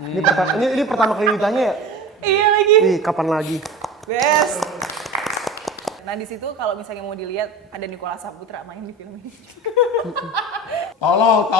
Ini pertama kali ditanya ya? Iya lagi. Nih, kapan lagi? Best. Nah di situ kalau misalnya mau dilihat ada Nicholas Saputra main di film ini. Tolong.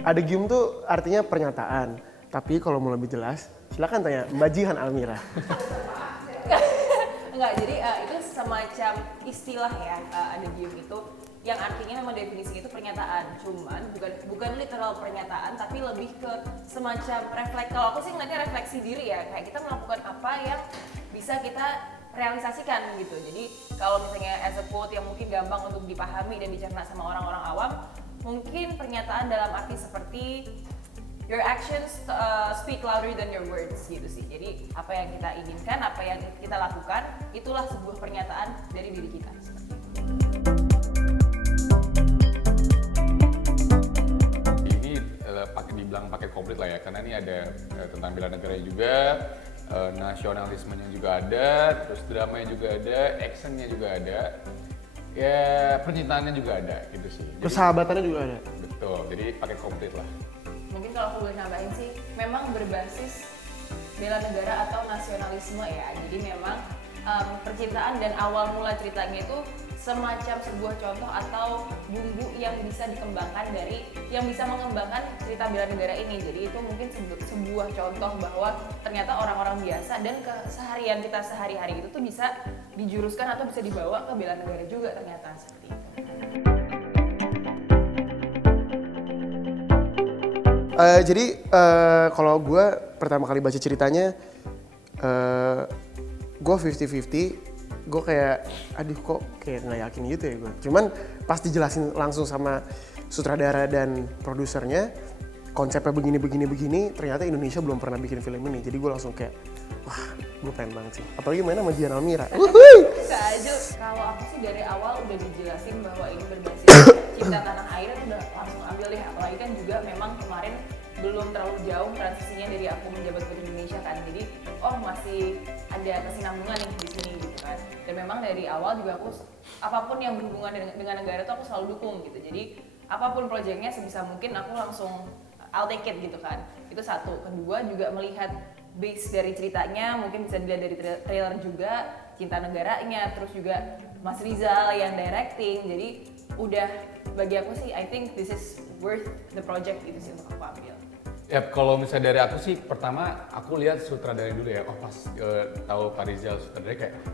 Adagium tuh artinya pernyataan. Tapi kalau mau lebih jelas, silakan tanya Mbak Jihan Almira. Enggak, jadi itu semacam istilah ya, adagium itu yang artinya memang definisinya itu pernyataan, cuman bukan literal pernyataan tapi lebih ke semacam refleks. Kalau aku sih ngeliatnya refleksi diri ya, kayak kita melakukan apa yang bisa kita realisasikan gitu. Jadi kalau misalnya as a quote yang mungkin gampang untuk dipahami dan dicerna sama orang-orang awam, mungkin pernyataan dalam arti seperti your actions speak louder than your words gitu sih. Jadi apa yang kita inginkan, apa yang kita lakukan, itulah sebuah pernyataan dari diri kita. Ini dibilang paket komplit lah ya, karena ini ada tentang bela negara juga, nasionalismenya juga ada, terus dramanya juga ada, actionnya juga ada, ya percintaannya juga ada gitu sih. Jadi, Persahabatannya juga ada. betul, jadi paket komplit lah. Mungkin kalau aku boleh nambahin sih, memang berbasis bela negara atau nasionalisme ya. Jadi memang percintaan dan awal mula ceritanya itu semacam sebuah contoh atau bumbu yang bisa dikembangkan yang bisa mengembangkan cerita bela negara ini. Jadi itu mungkin sebuah contoh bahwa ternyata orang-orang biasa dan keseharian kita sehari-hari itu tuh bisa dijuruskan atau bisa dibawa ke bela negara juga ternyata seperti itu. Jadi kalau gue pertama kali baca ceritanya, gue 50-50. Gue kayak, aduh kok kayak nggak yakin gitu ya gue. Cuman pas dijelasin langsung sama sutradara dan produsernya, konsepnya begini, ternyata Indonesia belum pernah bikin film ini. Jadi gue langsung kayak, wah gue pengen banget sih. Apalagi mainnya sama Jihan Almira. Bisa aja. Kalau aku sih dari awal udah dijelasin bahwa ini berbasis cinta tanah air, udah langsung ambil deh. Apalagi kan juga memang kemarin belum terlalu jauh transisinya dari aku menjabat Putri Indonesia kan. Jadi masih ada kesinambungan nih di sini gitu kan. Dan memang dari awal juga aku apapun yang berhubungan dengan negara tuh aku selalu dukung gitu. Jadi apapun proyeknya sebisa mungkin aku langsung I'll take it gitu kan. Itu satu. Kedua juga melihat base dari ceritanya, mungkin bisa dilihat dari trailer juga, cinta negaranya, terus juga Mas Rizal yang directing. Jadi udah bagi aku sih I think this is worth the project gitu sih untuk aku ambil. Ya kalau misalnya dari aku sih, pertama aku lihat sutradara dulu ya. Pas tahu Pak Rizal sutradara kayak,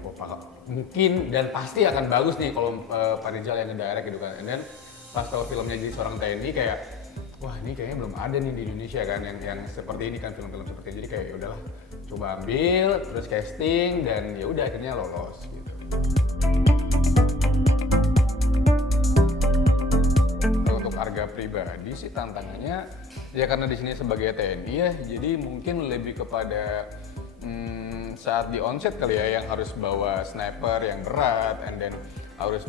mungkin dan pasti akan bagus nih kalau Pak Rizal yang ngedirect gitu kan. Dan pas tahu filmnya jadi seorang TNI kayak, wah ini kayaknya belum ada nih di Indonesia kan yang seperti ini kan, film-film seperti ini. Jadi kayak yaudahlah, coba ambil, terus casting dan ya udah akhirnya lolos gitu. Untuk harga pribadi sih tantangannya ya karena di sini sebagai TNI ya, jadi mungkin lebih kepada saat di onset kali ya yang harus bawa sniper yang berat, and then harus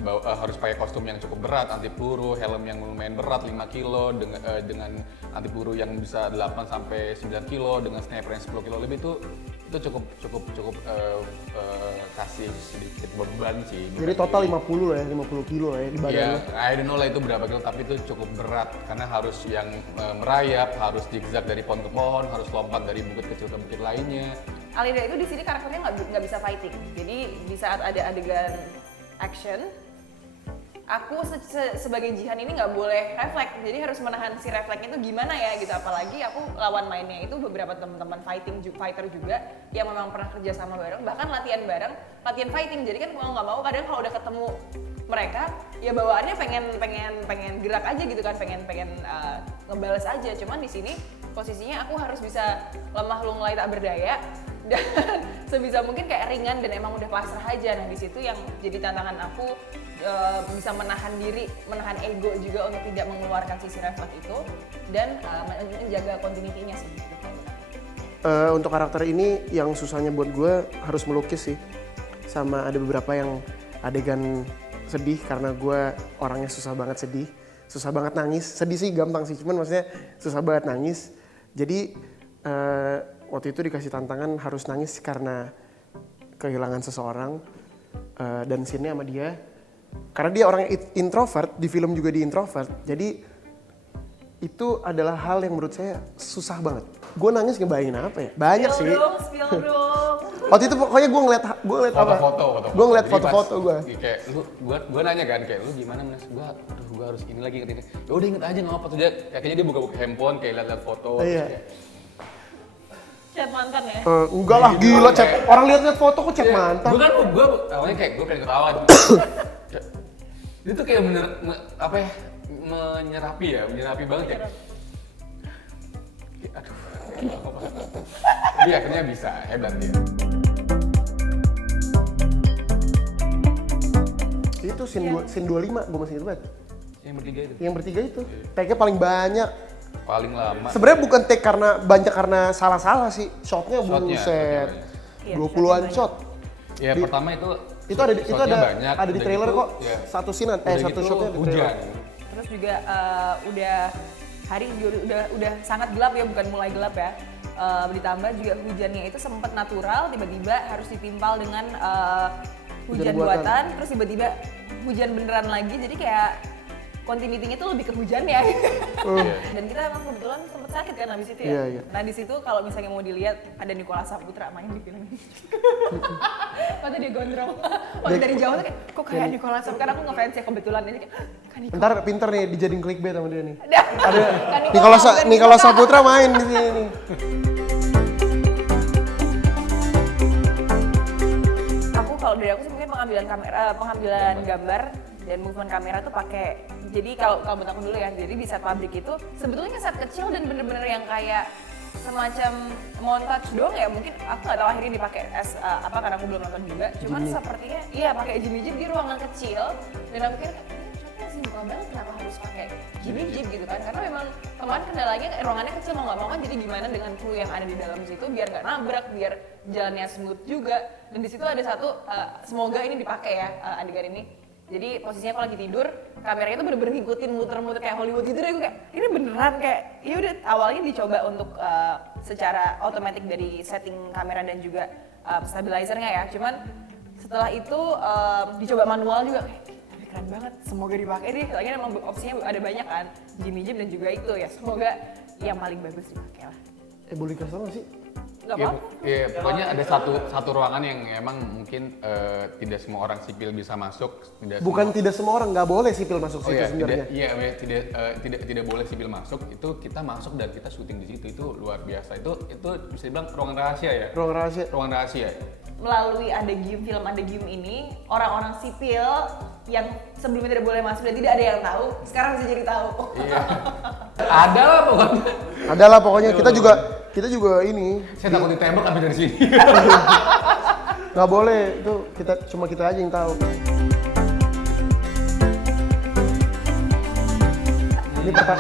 pakai kostum yang cukup berat, anti peluru, helm yang lumayan berat 5 kilo dengan anti peluru yang bisa 8 sampai 9 kilo dengan sniper yang 10 kilo lebih itu cukup kasih sedikit beban sih. Jadi total 50 lah ya, 50 kilo lah ya di badan ya, lo. I don't know lah itu berapa kilo, tapi itu cukup berat karena harus yang merayap, harus zigzag dari pohon ke pohon, harus lompat dari bukit kecil ke bukit lainnya. Alida itu di sini karakternya nggak bisa fighting. Jadi di saat ada adegan action, aku sebagai Jihan ini nggak boleh refleks, jadi harus menahan si refleksnya itu gimana ya gitu. Apalagi aku lawan mainnya itu beberapa teman-teman fighter juga yang memang pernah kerja sama bareng, bahkan latihan fighting. Jadi kan mau nggak mau kadang kalau udah ketemu mereka ya bawaannya pengen gerak aja gitu kan, pengen ngebales aja. Cuman di sini posisinya aku harus bisa lemah lunglai tak berdaya dan sebisa mungkin kayak ringan dan emang udah pasrah aja. Nah di situ yang jadi tantangan aku, bisa menahan diri, menahan ego juga untuk tidak mengeluarkan sisi refleks itu dan menjaga continuity-nya sih. Untuk karakter ini yang susahnya buat gue harus melukis sih, sama ada beberapa yang adegan sedih karena gue orangnya susah banget sedih. susah banget nangis. Sedih sih gampang sih, cuman maksudnya susah banget nangis. Jadi waktu itu dikasih tantangan harus nangis karena kehilangan seseorang dan scene-nya sama dia. Karena dia orang introvert, di film juga di introvert. Jadi itu adalah hal yang menurut saya susah banget. Gue nangis ngebayangin apa ya? Banyak sih. Spill dong. Waktu itu pokoknya gue ngeliat apa? Foto. Gue ngeliat Jadi foto-foto gue. Kayak gue nanya kan kayak lu gimana Mas? Gue harus ini lagi inget ini. Ya udah inget aja nggak apa-apa tuh dia. Kayaknya dia buka handphone kayak liat foto. Iya. Chat mantan ya? Enggak lah, gila chat. Orang lihat foto kok chat mantan. Gue awalnya kayak gue pengen ketawa. Itu tuh kayak bener apa ya? Menyerapi banget ya. Aduh. Jadi akhirnya bisa, hebat dia. Itu scene 25, gue masih ingat banget. Yang bertiga itu. Take-nya paling banyak. Paling lama. Sebenarnya bukan take karena salah-salah sih. Shotnya buset. Iya, 20-an shot. Ya pertama itu ada banyak, di trailer gitu, kok. ya. Satu scene Udah satu gitu, shotnya di hujan. trailer. Terus juga udah hari juga udah sangat gelap ya, bukan mulai gelap ya. Ditambah juga hujannya itu sempat natural, tiba-tiba harus ditimpal dengan hujan buatan, terus tiba-tiba hujan beneran lagi, jadi kayak continuity-nya tuh lebih ke hujan ya. Dan kita emang kebetulan sempat sakit kan habis itu ya. Iya. Nah di situ kalau misalnya mau dilihat ada Nicholas Saputra main di film ini. Waktu dia gondrong, waktu dari jauh tuh kayak kok kayak Nicholas Saputra, karena aku ngefans ya kebetulan ini kayak kan Nicholas. Ntar pinter nih dijadiin clickbait sama dia nih. Ada Nicholas Saputra main di sini nih. Kalau dari aku sih mungkin pengambilan gambar dan movement kamera tuh pakai, jadi kalau buat aku dulu ya, jadi di set pabrik itu sebetulnya set kecil dan bener-bener yang kayak semacam montage doang ya, mungkin aku nggak tahu akhirnya dipakai apa karena aku belum nonton juga, cuman sepertinya iya pakai jimmy-jib di ruangan kecil, dan aku pikir shotnya sih buka banget kenapa harus pakai jimmy-jib gitu kan, karena memang kemarin kendalanya ruangannya kecil mau nggak mau kan, jadi gimana dengan kru yang ada di dalam situ biar nggak nabrak, biar jalannya smooth juga. Dan di situ ada satu, semoga ini dipakai ya adegan ini. Jadi posisinya aku lagi tidur, kameranya tuh bener-bener ngikutin muter-muter kayak Hollywood gitu deh. Gue kayak ini beneran kayak, ya udah awalnya dicoba untuk secara otomatis dari setting kamera dan juga stabilizernya ya. Cuman setelah itu dicoba manual juga kayak tapi keren banget. Semoga dipakai deh. Lagi emang opsinya ada banyak kan, Jimmy Jim dan juga itu ya. Semoga yang paling bagus dipakai lah. Boleh kasih tau nggak sih? Gak apa-apa. Iya, pokoknya ada satu ruangan yang emang mungkin tidak semua orang sipil bisa masuk. Tidak semua orang, nggak boleh sipil masuk situ sebenarnya. Tidak boleh sipil masuk. Itu kita masuk dan kita syuting di situ, itu luar biasa. Itu bisa dibilang ruangan rahasia ya. Ruangan rahasia. Melalui film ada game ini, orang-orang sipil yang sebelumnya tidak boleh masuk dan tidak ada yang tahu, sekarang bisa jadi tahu. Iya. Ada lah pokoknya. Kita juga ini. Saya takut ditembak habis dari sini. Nggak boleh, itu cuma kita aja yang tahu.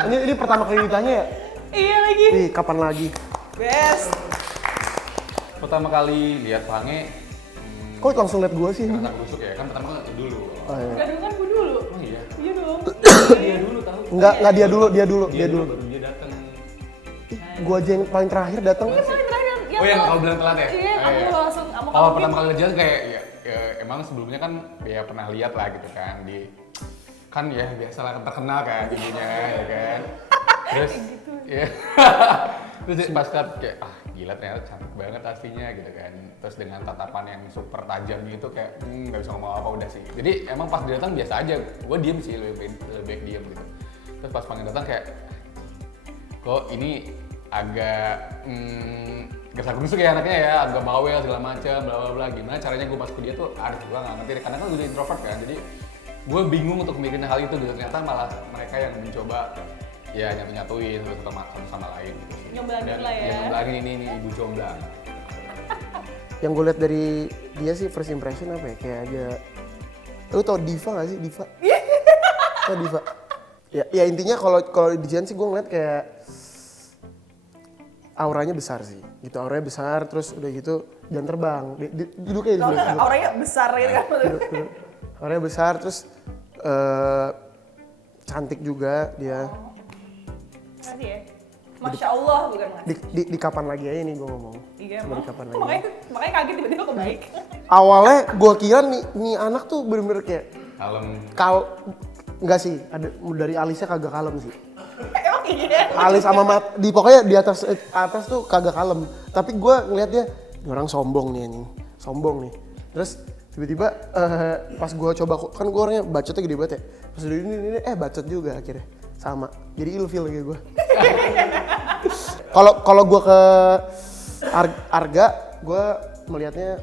Ini pertama kali ditanya ya? Iya lagi. Kapan lagi? Best. Pertama kali lihat Pange. Kok langsung lihat gua sih? Rasa busuk ya, kan pertama dulu. Enggak dulu kan gue dulu. Oh iya. Iya dong. Dia dulu tahu. Enggak dia dulu. Baru dia datang. Gua aja yang paling terakhir datang. Iya paling terakhir. Oh yang kau bilang telat ya? Iya, aku langsung sama kalau pertama kali lihat kayak ya, emang sebelumnya kan ya pernah lihat lah gitu kan di kan ya biasalah terkenal kan ibunya ya kan. Terus ya. Terus pas lihat kayak gila ternyata cantik banget aslinya gitu kan. Terus dengan tatapan yang super tajam gitu kayak nggak bisa ngomong apa udah sih. Jadi emang pas dia datang biasa aja. Gue diem sih lebih baik diem gitu. Terus pas Pange datang kayak kok ini agak gersak-gerusuk ya anaknya ya, agak bawel segala macam, bla bla bla. Gimana caranya gue masuk ke dia tuh gue nggak ngerti. Karena kan gue introvert kan, jadi gue bingung untuk mikirin hal itu gitu. Ternyata malah mereka yang mencoba ya nyatu-nyatuin satu sama lain gitu. Nyomblangin lah ya. Ya nyomblangin ini ibu jomblang. Yang gue lihat dari dia sih first impression apa ya, kayak agak, lu tau Diva gak sih? Tau Diva? Ya intinya kalau di Jihan sih gue ngeliat kayak auranya besar sih, gitu. Auranya besar, terus udah gitu jam terbang. Duduknya di sini. Auranya besar gitu kan. Auranya besar, terus cantik juga dia. Makasih ya. Masya Allah bukan mas. Di kapan lagi aja nih gue ngomong. Iya, Cuma di kapan lagi. makanya kaget tiba-tiba kebaik. Awalnya gue kira nih anak tuh bener-bener kayak enggak sih, ada dari alisnya kagak kalem sih. Emang iya? Alis sama pokoknya di atas tuh kagak kalem. Tapi gue ngeliat dia, ini orang sombong nih anjing, sombong nih. Terus tiba-tiba pas gue coba, kan gue orangnya bacotnya gede banget ya. Pas udah ini bacot juga akhirnya, sama. Jadi ilfil kayak gue. Kalau gue ke Arga, gue melihatnya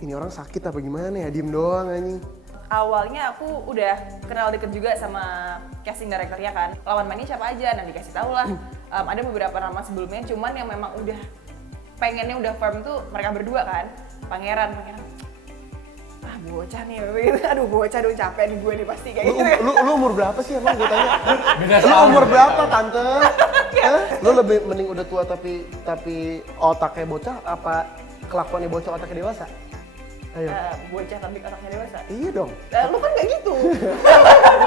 ini orang sakit apa gimana ya, diem doang anjing. Awalnya aku udah kenal deket juga sama casting directornya kan. Lawan mainnya siapa aja, nah dikasih tau lah. Ada beberapa nama sebelumnya, cuman yang memang udah pengennya udah firm tuh mereka berdua kan. Pangeran. Ah bocah nih, aduh bocah dong, capek nih gue nih pasti kayak gitu. Lu umur berapa sih emang gue tanya? Lu umur berapa tante? Lu lebih mending udah tua tapi otaknya bocah apa kelakuannya bocah otaknya dewasa? Ayo. Bocah tapi otaknya dewasa. Iya dong. Lu kan gak gitu.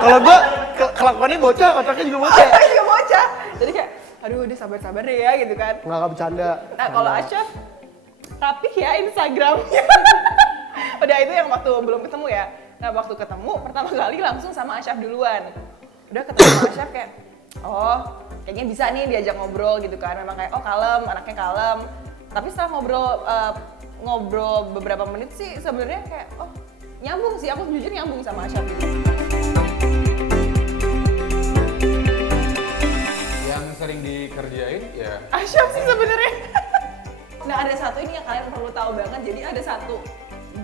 Kalau gua kelakuannya bocah, otaknya juga bocah. Iya bocah. Jadi kayak, aduh udah sabar-sabar deh ya gitu kan. Nggak bercanda. Nah kalau Asyaf, rapih ya Instagramnya. Udah itu yang waktu belum ketemu ya. Nah waktu ketemu pertama kali langsung sama Asyaf duluan. Udah ketemu sama Asyaf kayak, oh kayaknya bisa nih diajak ngobrol gitu kan. Memang kayak, oh kalem, anaknya kalem. Tapi setelah ngobrol beberapa menit sih sebenarnya kayak, oh nyambung sih, aku jujur nyambung sama Asyaf gitu. Yang sering dikerjain ya Asyaf sih sebenarnya. Nah ada satu ini yang kalian perlu tahu banget, jadi ada satu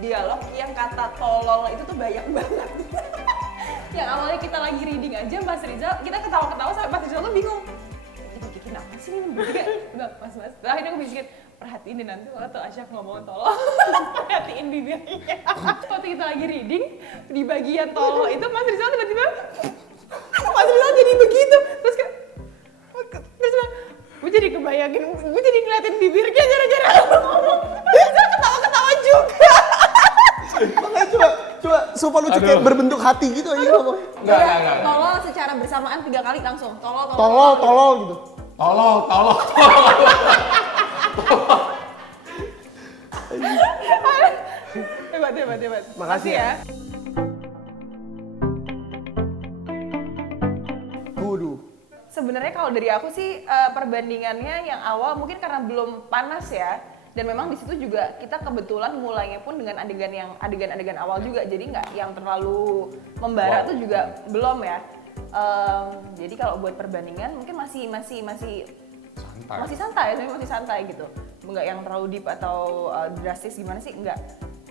dialog yang kata tolol itu tuh banyak banget. Yang awalnya kita lagi reading aja Mas Rizal, kita ketawa-ketawa sampai Mas Rizal tuh bingung. Ini bikin apa sih ini? Enggak, Mas. Akhirnya aku bikin, perhatiin deh nanti waktu Asyaf ngomong tolol, perhatiin bibirnya. Waktu kita lagi reading, di bagian tolol itu Mas Rizal tiba-tiba, Mas Rizal jadi begitu. Terus kayak, gue jadi kebayangin, gue jadi ngeliatin bibirnya gara-gara ngomong. Mas Rizal ketawa-ketawa juga. Makanya coba supaya lucu kayak berbentuk hati gitu aja ngomongnya. Enggak. Tolol secara bersamaan 3 kali langsung. Tolol Tolol gitu. Tolol. Hebat. Makasih ya. Waduh. Sebenarnya kalau dari aku sih perbandingannya yang awal mungkin karena belum panas ya. Dan memang di situ juga kita kebetulan mulainya pun dengan adegan awal juga, jadi nggak yang terlalu membara tuh juga belum ya. Jadi kalau buat perbandingan mungkin masih santai gitu, nggak yang terlalu deep atau drastis gimana sih, nggak.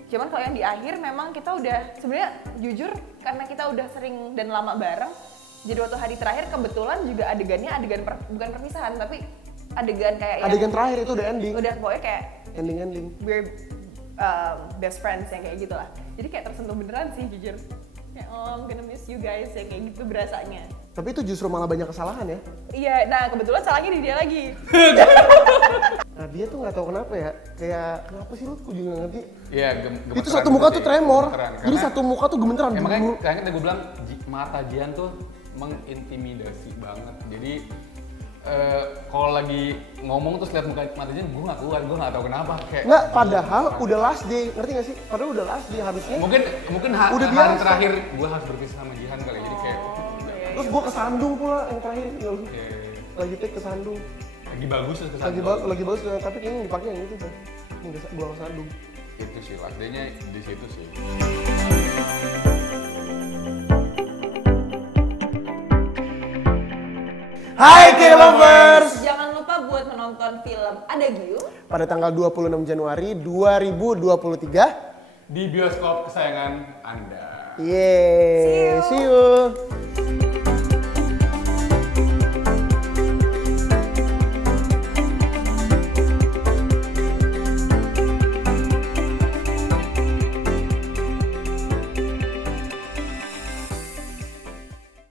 Cuman kalau yang di akhir memang kita udah sebenarnya jujur karena kita udah sering dan lama bareng, jadi waktu hari terakhir kebetulan juga adegannya bukan perpisahan tapi adegan kayak Adegan terakhir itu udah ending. Udah pokoknya kayak Ending. we're best friends yang kayak gitu lah. Jadi kayak tersentuh beneran sih jujur. Kayak I'm gonna miss you guys yang kayak gitu berasanya. Tapi itu justru malah banyak kesalahan ya. Iya, nah kebetulan salahnya di dia lagi. Nah dia tuh nggak tahu kenapa ya, kayak kenapa sih lu? Aku juga nggak ngerti. Iya, Itu satu muka tuh tremor. Jadi Karena satu muka tuh gemeteran. makanya gue bilang mata Jihan tuh mengintimidasi banget. Jadi kalau lagi ngomong terus lihat mata Jihan, gue nggak keluar, gue nggak tahu kenapa. Kayak Nggak, padahal udah last day, ngerti nggak sih? Padahal udah last day harusnya. mungkin Udah hari biasa. terakhir gue harus berpisah sama Jihan kali. Jadi kayak Terus gua kesandung pula yang terakhir gitu. ya, Lagi take kesandung. lagi bagus terus kesana. Lagi bagus, tapi kayaknya dipakai yang itu tuh. Yang gua kesandung. Itu sih last day-nya di situ sih. Hai K-Lovers! Jangan lupa buat menonton film Adagium Pada tanggal 26 Januari 2023 Di bioskop kesayangan Anda. Yeay, see you.